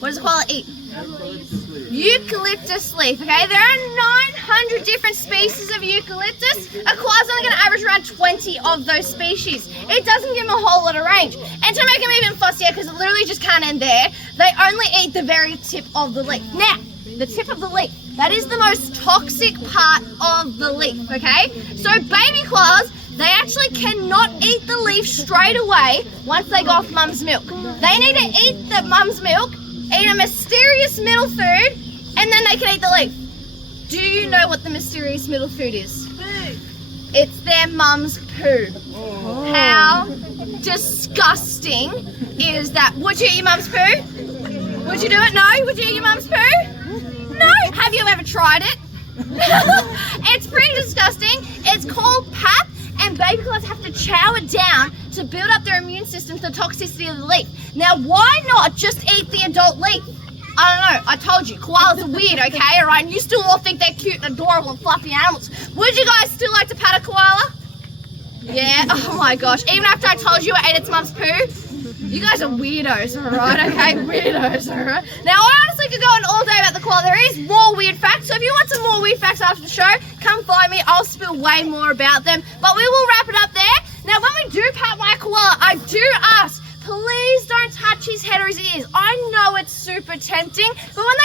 What does a koala eat? Eucalyptus leaf, okay? There are 900 different species of eucalyptus. A koala's only going to average around 20 of those species. It doesn't give them a whole lot of range. And to make them even fussier, because it literally just can't end there, they only eat the very tip of the leaf. Now, the tip of the leaf, that is the most toxic part of the leaf, okay? So baby koalas, they actually cannot eat the leaf straight away once they go off mum's milk. They need to eat the mum's milk, eat a mysterious middle food, and then they can eat the leaf. Do you know what the mysterious middle food is? Poo. It's their mum's poo. Oh. How disgusting is that? Would you eat your mum's poo? Would you do it? No? Would you eat your mum's poo? No? Have you ever tried it? It's pretty disgusting. It's called pap, and baby koalas have to chow it down to build up their immune system to the toxicity of the leaf. Now, why not just eat the adult leaf? I don't know, I told you, koalas are weird, okay, alright? And you still all think they're cute and adorable and fluffy animals. Would you guys still like to pat a koala? Yeah, oh my gosh, even after I told you I ate its mum's poo? You guys are weirdos, alright, okay? Weirdos, alright? Now, I honestly could go on all day about the koala. There is more weird facts, so if you want some more weird facts after the show, come find me. I'll spill way more about them. But we will wrap it up there. Now, when we do pat my koala, I do ask, please don't touch his head or his ears. I know it's super tempting, but when